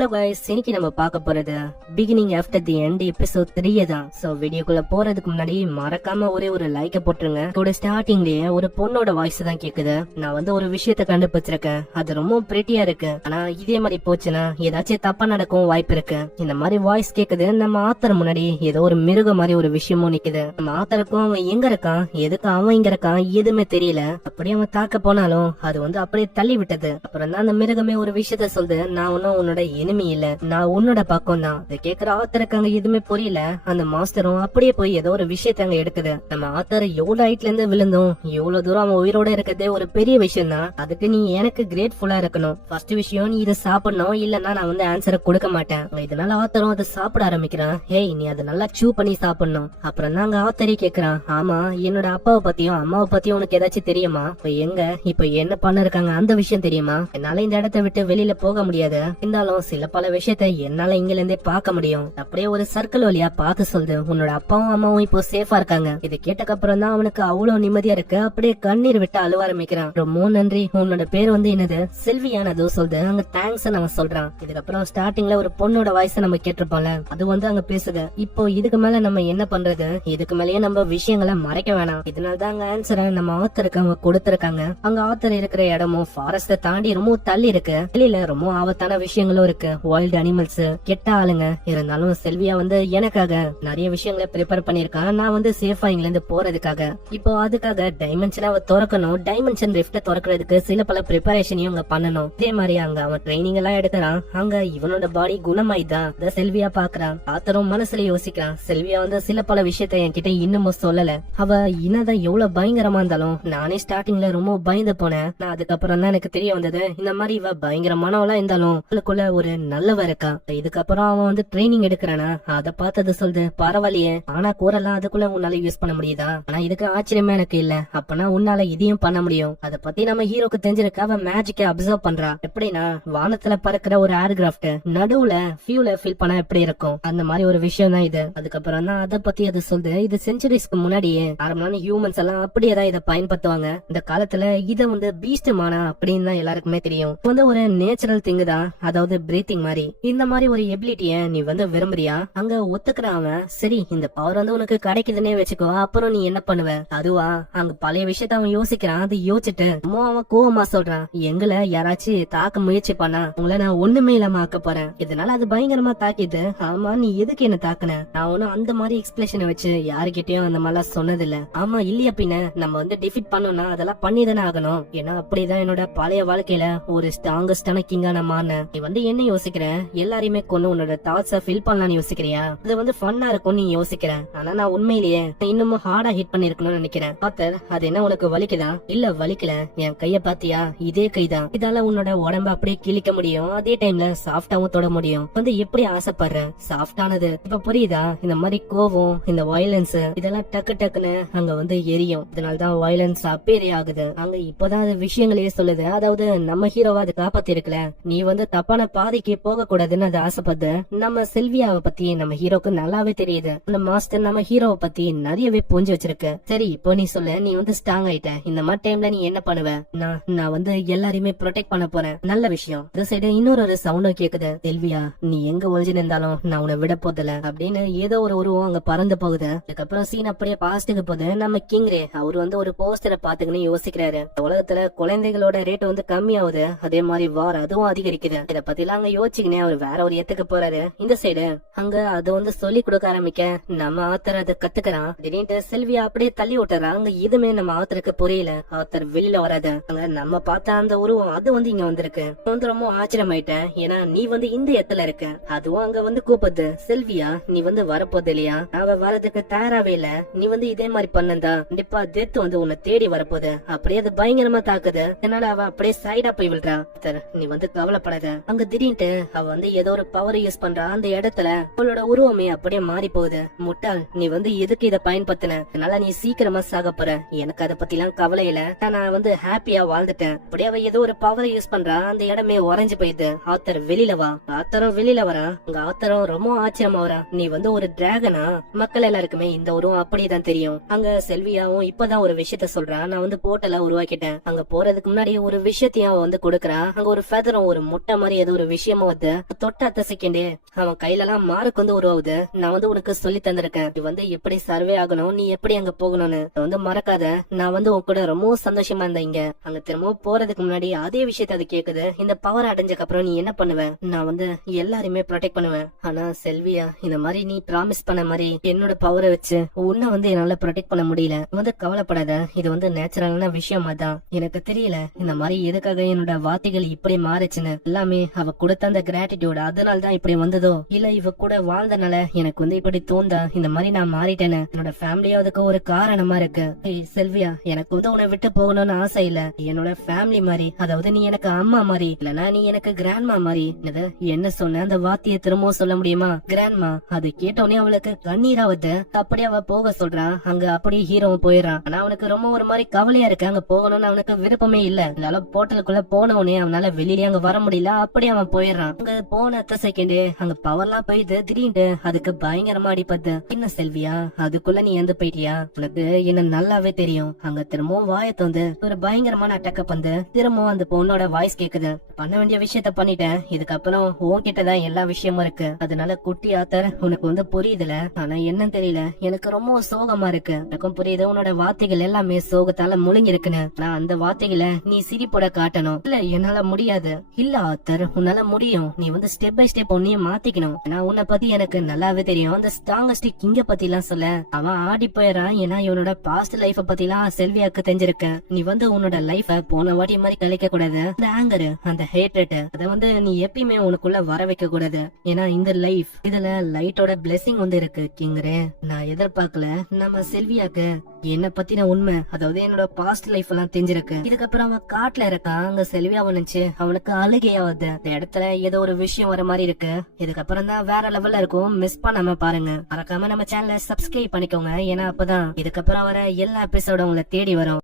Hello guys, இன்னைக்கு நம்ம பார்க்க போறது beginning after the end episode 3 தான். சோ வீடியோக்குள்ள போறதுக்கு முன்னாடி மறக்காம ஒரு லைக்க போட்டுருங்க. இதோட ஸ்டார்டிங்லயே ஒரு பொண்ணோட வாய்ஸ் தான் கேக்குது. நான் வந்து ஒரு விஷயத்தை கண்டுபிடிச்சிருக்கேன், அது ரொம்ப பிரிட்டியா இருக்கு, ஆனா இதே மாதிரி போச்சுன்னா ஏதாச்சும் தப்பா நடக்கும் வாய்ப்பு இருக்கு. இந்த மாதிரி வாய்ஸ் கேக்குது. நம்ம ஆத்தர் முன்னாடி ஏதோ ஒரு மிருகம் மாதிரி ஒரு விஷயமும் நிக்குது. நம்ம ஆத்தருக்கும் அவன் எங்க இருக்கான், எதுக்கு அவன் இங்க இருக்கான் எதுவுமே தெரியல. அப்படியே அவன் தாக்க போனாலும் அது வந்து அப்படியே தள்ளி விட்டது. அப்புறம் தான் அந்த மிருகமே ஒரு விஷயத்த சொல்லுது, நான் ஒன்னும் உன்னோட எனிமி இல்ல, நான் உன்னோட பக்கம் தான். இதை கேக்குற ஆத்தருக்கு அங்க எதுவுமே புரியல. அந்த மாஸ்டரும் அப்படியே போய் ஏதோ ஒரு விஷயத்த அங்க எடுக்குது. நம்ம ஆத்தர் எவ்வளவு ஹைட்ல இருந்து விழுந்தோம், எவ்வளவு தூரம் அவன் உயிரோட இருக்கிறதே ஒரு பெரிய விஷயம் தான். அதுக்கு நீ எனக்கு கிரேட்ஃபுல்லா இருக்கணும். ஃபர்ஸ்ட் விஷயம், நீ இதை சாப்பிடணும், இல்லன்னா நான் வந்து ஆன்சரை கொடுக்க மாட்டேன். இதனால ஆத்தரும் அதை சாப்பிட ஆரம்பிக்கிறான். ஹேய், நீ அதை நல்லா சூ பண்ணி சாப்பிடணும். அப்புறம் தான் அங்க ஆத்தரே கேக்குறான், ஆமா என்னோட அப்பாவை பத்தியும் அம்மாவை பத்தியும் உனக்கு ஏதாச்சும் தெரியுமா? இப்ப என்ன பண்ண இருக்காங்க அந்த விஷயம் தெரியுமா? என்னால இந்த இடத்தை விட்டு வெளியில போக முடியாது, இருந்தாலும் சில பல விஷயத்த என்னால இங்க இருந்தே பார்க்க முடியும். அப்படியே ஒரு சர்க்கிள் வழியா பார்த்து சொல்லுது, உன்னோட அப்பாவும் அம்மாவும் இப்போ சேஃபா இருக்காங்க. இது கேட்டக்கு அப்புறம் தான் அவனுக்கு அவ்வளவு நிம்மதியா இருக்கு. அப்படியே கண்ணீர் விட்டு அழுவ ஆரம்பிக்கிறான். ரொம்ப நன்றி, உன்னோட பேர் வந்து என்னது, செல்வியானதோ சொல்லுது. அங்க தேங்க்ஸ் நம்ம சொல்றான். இதுக்கப்புறம் ஸ்டார்டிங்ல ஒரு பொண்ணோட வாய்ஸ் நம்ம கேட்டிருப்போம்ல, அது வந்து அங்க பேசுது. இப்போ இதுக்கு மேல நம்ம என்ன பண்றது, இதுக்கு மேலேயே நம்ம விஷயங்களை மறைக்க வேணாம். இதனாலதான் அங்க ஆன்சரை நம்ம ஆத்தருக்கு அவங்க கொடுத்திருக்காங்க. அங்க ஆத்தர் இருக்கிற இடமும் ஃபாரஸ்ட தாண்டி ரொம்ப தள்ளி இருக்கு. வெளியில ரொம்ப ஆபத்தான விஷயங்களும் இருக்கு, வைல்ட் அனிமல்ஸ், கெட்ட ஆளுங்க. இருந்தாலும் செல்வியா வந்து எனக்காக நிறைய விஷயங்களை ப்ரிப்பேர் பண்ணிருக்கான். நான் வந்து சேஃபா இங்க இருந்து போறதுக்காக. இப்போ அதுக்காக டைமென்ஷன் அவ திறக்கணும். டைமென்ஷன் ரிஃப்ட திறக்கிறதுக்கு சில பல ப்ரிப்பரேஷனையும் அங்க பண்ணணும். இதே மாதிரி அங்க அவன் ட்ரைனிங் எல்லாம் எடுக்கிறான். அங்க இவனோட பாடி குணமாயிதான் அத செல்வியா பாக்குறான். ஆத்தரும் மனசுல யோசிக்கிறான், செல்வியா வந்து சில பல விஷயத்த என்கிட்ட இன்னமும் சொல்லல. அவ என்னதான் எவ்வளவு பயங்கரமா இருந்தாலும் நானே ஸ்டார்டிங்ல ரொம்ப பயந்து போனேன். நான் அதுக்கப்புறம் தான் எனக்கு தெரிய வந்தது, இந்த மாதிரி இவ பயங்கரமானவளா இருந்தாலும் அவளுக்குள்ள ஒரு நல்லவ இருக்கா. இதுக்கப்புறம் அவன் வந்து ட்ரைனிங் எடுக்கிறானா, அதை பார்த்தது சொல்லுது, பரவாயில்லையே, ஆனா கூறலாம் அதுக்குள்ள உன்னால யூஸ் பண்ண முடியுதா? ஆனா இதுக்கு ஆச்சரியமா எனக்கு இல்ல, அப்பனா உன்னால இதையும் பண்ண முடியும். அதை பத்தி நம்ம ஹீரோக்கு தெரிஞ்சிருக்க. அவன் மேஜிக்க அப்சர்வ் பண்றா. எப்படின்னா, வானத்துல பறக்கிற ஒரு ஏர்கிராப்ட் நடுவுல ஃபியூல ஃபில் பண்ணா எப்படி இருக்கும், அந்த மாதிரி ஒரு விஷயம் தான் இது. அதுக்கப்புறம் தான் அதை பத்தி அது சொல்லுது, இது செஞ்சுரிஸ்க்கு முன்னாடியே நார்மலான ஹியூமன்ஸ் எல்லாம் அப்படியே தான் இதை பயன்படுத்துவாங்க. இந்த காலத்துல இதை வந்து பீஸ்ட் மானா அப்படின்னு தான் எல்லாருக்குமே தெரியும். வந்து ஒரு நேச்சுரல் திங் தான், அதாவது பிரீத்திங் மாதிரி. இந்த மாதிரி ஒரு எபிலிட்டிய நீ வந்து விரும்புறியா? அங்க ஒத்துக்கிறான் அவன். சரி, இந்த பவர் வந்து உனக்கு கிடைக்குதுன்னே வச்சுக்கோ, அப்புறம் நீ என்ன பண்ணுவ? அதுவா, அங்க பழைய விஷயத்த அவன் யோசிக்கிறான். அது யோசிச்சுட்டு அவன் கோவமா சொல்றான், எங்களை யாராச்சும் தாக்க முயற்சி பண்ணா உங்களை நான் ஒண்ணுமே இல்லாம ஆக்க போறேன். இதனால அது பயங்கரமா தாக்கிது. ஆமா, நீ எதுக்கு என்ன தாக்குன? நான் ஒன்னும் அந்த மாதிரி எக்ஸ்பிளேஷனை வச்சு யாருகிட்டயும் அந்த மாதிரிலாம் சொன்னதில்ல. ஆமா இல்லையா, பின்ன நம்ம வந்து டிஃபீட் பண்ணோம்னா அதெல்லாம் பண்ணிதானே ஆகணும். ஏன்னா அப்படிதான் என்னோட பழைய வாழ்க்கையில ஒரு ஸ்ட்ராங்கஸ்டான கிங்கா நான் மாறினேன். நீ வந்து என்ன யோசிக்கிற, எல்லாரையுமே கொண்டு உன்னோட தாட்ஸ ஃபில் பண்ணலாம்னு யோசிக்கிறியா? அது வந்து ஃபன்னா இருக்கும் நீ யோசிக்கிற. ஆனா நான் உண்மையிலேயே இன்னமும் ஹார்டா ஹிட் பண்ணிருக்கணும்னு நினைக்கிறேன். ஆத்தர், அது என்ன உனக்கு வலிக்குதா? இல்ல வலிக்கல, என் கைய பாத்தியா, இதே கைதான். இதால உன்னோட உடம்ப அப்படியே கிழிக்க முடியும், அதே டைம்ல சாஃப்டாவும் தொட முடியும். வந்து எப்படி ஆசைப்படுற சாஃப்டானது இப்ப புரியுதா? இந்த மாதிரி கோவம், இந்த வயலன்ஸ் இதெல்லாம் டக்கு டக்குன்னு அங்க வந்து எரியும். இதனாலதான் வயலன்ஸ் அப்பேரே ஆகுது. அங்க இப்பதான் அது விஷயங்களையே சொல்லுது. அதாவது நம்ம ஹீரோவா அது காப்பாத்தி இருக்கல, நீ வந்து தப்பான பாதைக்கு போக கூடாதுன்னு அது ஆசைப்படுது. நம்ம செல்வியாவை பத்தி நம்ம ஹீரோக்கு நல்லாவே தெரியுது. அந்த மாஸ்டர் நம்ம ஹீரோவை பத்தி நிறையவே புரிஞ்சு வச்சிருக்கு. சரி, இப்போ நீ சொல்லு, நீ வந்து ஸ்ட்ராங் ஆயிட்ட, இந்த மாதிரி டைம்ல நீ என்ன பண்ணுவ? நான் வந்து எல்லாரையுமே ப்ரொடெக்ட் பண்ண போறேன். நல்ல விஷயம். இந்த சைடு இன்னொரு சவுண்டும் கேக்குது, செல்வியா நீ எங்க ஒழிஞ்சு இருந்தாலும் நான் உன்னை விட போதில்ல அப்படின்னு ஏதோ ஒரு உருவம் அங்க பறந்து போகுது. அதுக்கப்புறம் சீன் அப்படியே பாஸ்டுக்கு போகுது. நம்ம கிங்ரே அவர் வந்து ஒரு போஸ்டரை பாத்துக்கன்னு யோசிக்கிறாரு. உலகத்துல குழந்தைகளோட ரேட் வந்து கம்மியாகுது, அதே மாதிரி வார் அதுவும் அதிகரிக்குது. இத பத்தி எல்லாம் அங்க யோசிச்சுக்கினே அவர் வேற ஒரு இடத்துக்கு போறாரு. இந்த சைடு அங்க அது வந்து சொல்லி கொடுக்க ஆரம்பிக்க நம்ம ஆத்தர் அதை கத்துக்கிறான். திடீர்னு செல்வியா அப்படியே தள்ளி விட்டுறான். அங்க எதுவுமே நம்ம ஆத்தருக்கு புரியல. ஆத்தர் வெளியில வராது. அங்க நம்ம பார்த்த அந்த உருவம் அது வந்து இங்க வந்திருக்கு. வந்து ரொம்ப ஆச்சரியமாயிட்டேன், ஏன்னா நீ வந்து இந்த இடத்துல இருக்க. அதுவும் அங்க வந்து கூப்பிடுது, செல்வியா நீ வந்து வரப்போது இல்லையா? அவ வரதுக்கு தயாராவே இல்ல. நீ வந்து இதே மாதிரி பண்ணந்தா கண்டிப்பா டெத் வந்து உன்னை தேடி வரப்போகுது. அப்படியே அது பயங்கரமா தாக்குது. அதனால அவ அப்படியே சைடா போய் விழுறா. நீ வந்து கவலைப்படாத. அங்க திடீர்னு அவ வந்து ஏதோ ஒரு பவர் யூஸ் பண்றா. அந்த இடத்துல அவளோட உருவமே அப்படியே மாறி போகுது. முட்டாள், நீ வந்து எதுக்கு இதை பயன்படுத்தின? அதனால நீ சீக்கிரமா சாக போற. எனக்கு அதை பத்தி எல்லாம் கவலை இல்ல, நான் வந்து ஹாப்பியா வாழ்ந்துட்டேன். அப்படியே அவ ஏதோ ஒரு பவர் யூஸ் பண்றா. அந்த இடமே உறைஞ்சு போயிடுது. ஆத்தர் வெளியில வா. ஆத்தரும் வெளியில வரா. அங்க ஆத்தரும் ரொம்ப ஆச்சரியமா வரா. நீ வந்து ஒரு டிராகனா? மக்கள் எல்லாருக்குமே இந்த உருவம் அப்படிதான் தெரியும். அங்க செல்வியாவும் இப்பதான் ஒரு விஷயத்த சொல்றா, நான் வந்து போர்ட்டல உருவாக்கிட்டேன். அங்க போறதுக்கு முன்னாடி ஒரு விஷயத்தையும் அவ வந்து கொடுக்கறா. அங்க ஒரு ஃபெதரும் ஒரு முட்டை மாதிரி ஏதோ ஒரு விஷயம் விஷயமும் வந்து தொட்ட அத்த செகண்டே அவன் கையில எல்லாம் மார்க் வந்து உருவாகுது. நான் வந்து உனக்கு சொல்லி தந்திருக்கேன், இது வந்து எப்படி சர்வே ஆகணும், நீ எப்படி அங்க போகணும்னு வந்து மறக்காத. நான் வந்து உன் கூட ரொம்ப சந்தோஷமா இருந்தேன். இங்க அங்க திரும்பவும் போறதுக்கு முன்னாடி அதே விஷயத்த அது கேக்குது. இந்த பவர் அடைஞ்சதுக்கு அப்புறம் நீ என்ன பண்ணுவ? நான் வந்து எல்லாருமே ப்ரொடெக்ட் பண்ணுவேன். ஆனா செல்வியா, இந்த மாதிரி நீ ப்ராமிஸ் பண்ண மாதிரி என்னோட பவரை வச்சு உன்னை வந்து என்னால ப்ரொடெக்ட் பண்ண முடியல. வந்து கவலைப்படாத, இது வந்து நேச்சுரலான விஷயமா தான். எனக்கு தெரியல இந்த மாதிரி எதுக்காக என்னோட வார்த்தைகள் இப்படி மாறுச்சுன்னு. எல்லாமே அவ கொடுத்த அந்த கிராட்டிடியூட் அதனால தான் இப்படி வந்ததோ, இல்ல இவ கூட வாழ்ந்தனால எனக்கு வந்து இப்படி தோந்தா இந்த மாதிரி நான் மாறிட்டேன்னு. என்னோட ஃபேமிலியா அதுக்கு ஒரு காரணமா இருக்கு. செல்வியா, எனக்கு வந்து உன்னை விட்டு போகணும்னு ஆசை இல்ல. என்னோட ஃபேமிலி மாதிரி, அதாவது நீ எனக்கு அம்மா மாதிரி, இல்லனா நீ எனக்கு கிராண்ட்மா மாதிரி. என்ன சொன்ன அந்த வார்த்தையை திரும்பவும் சொல்ல முடியுமா? கிராண்ட்மா. அது கேட்டோடனே அவளுக்கு கண்ணீரா வந்து அப்படியே அவ போக சொல்றான். அங்க அப்படியே ஹீரோ போயிடறான். ஆனா அவனுக்கு ரொம்ப ஒரு மாதிரி கவலையா இருக்கு. அங்க போகணும்னு அவனுக்கு விருப்பமே இல்ல. இருந்தாலும் போர்ட்டலுக்குள்ள போனவனே அவனால வெளியிலே அங்க வர முடியல. அப்படியே அவன் போயிடுறான். அங்க போன அத்த செகண்டே அங்க பவர்லாம் போயிது. திடீர்னு அதுக்கு பயங்கரமா அடிப்பது. என்ன செல்வியா, அதுக்குள்ள நீ எந்த போயிட்டியா? உனக்கு என்ன நல்லாவே தெரியும். அங்க திரும்பவும் வாயத்தை வந்து ஒரு பயங்கரமான அட்டாக்கப் வந்து திரும்பவும் அந்த பொண்ணோட வாய்ஸ் கேக்குது. பண்ண வேண்டிய விஷயத்த பண்ணிட்டேன், இதுக்கப்புறம் உன்கிட்டதான் எல்லா விஷயமும் இருக்கு. அதனால குட்டி ஆத்தர் உனக்கு வந்து புரியுதுல. ஆனா என்னன்னு தெரியல, எனக்கு ரொம்ப சோகமா இருக்கு. எனக்கும் புரியுது உன்னோட வார்த்தைகள் எல்லாமே சோகத்தால முழுங்கி இருக்குன்னு. நான் அந்த வார்த்தைகளை நீ சிரிப்போட காட்டணும். இல்ல என்னால முடியாது. இல்ல ஆத்தர், உன்னால முடியும். நீ வந்து ஸ்டெப் பை ஸ்டெப் உன்னைய மாத்திக்கணும். நான் உன்னை பத்தி எனக்கு நல்லாவே தெரியும். அந்த ஸ்ட்ராங்கஸ்ட் கிங்க பத்தி எல்லாம் சொல்ல அவன் ஆடி போயிடறான். ஏன்னா இவனோட பாஸ்ட் லைஃப பத்தி எல்லாம் செல்வியாக்கு தெரிஞ்சிருக்க. நீ வந்து உன்னோட லைஃப போன வாட்டி மாதிரி கழிக்க கூடாது. அந்த ஆங்கர், அந்த ஹேட்ரட், அத வந்து நீ எப்பயுமே உனக்குள்ள வர வைக்க கூடாது. ஏன்னா இந்த லைஃப் இதுல லைட்டோட பிளெஸிங் வந்து இருக்கு கிங்கரே. நான் எதிர்பார்க்கல நம்ம செல்வியாக்கு என்ன பத்தின உண்மை, அதாவது என்னோட பாஸ்ட் லைஃப் எல்லாம் தெரிஞ்சிருக்கு. இதுக்கப்புறம் அவன் காட்டுல இருக்கான். அங்க செல்வியா நினைச்சு அவனுக்கு அழுகையாவது. இந்த இடத்துல ஏதோ ஒரு விஷயம் வர மாதிரி இருக்கு. இதுக்கப்புறம் தான் வேற லெவல்ல இருக்கும். மிஸ் பண்ணாம பாருங்க. மறக்காம நம்ம சேனலை சப்ஸ்கிரைப் பண்ணிக்கோங்க. ஏன்னா அப்பதான் இதுக்கப்புறம் வர எல்லா எபிசோடும் உங்களை தேடி வரும்.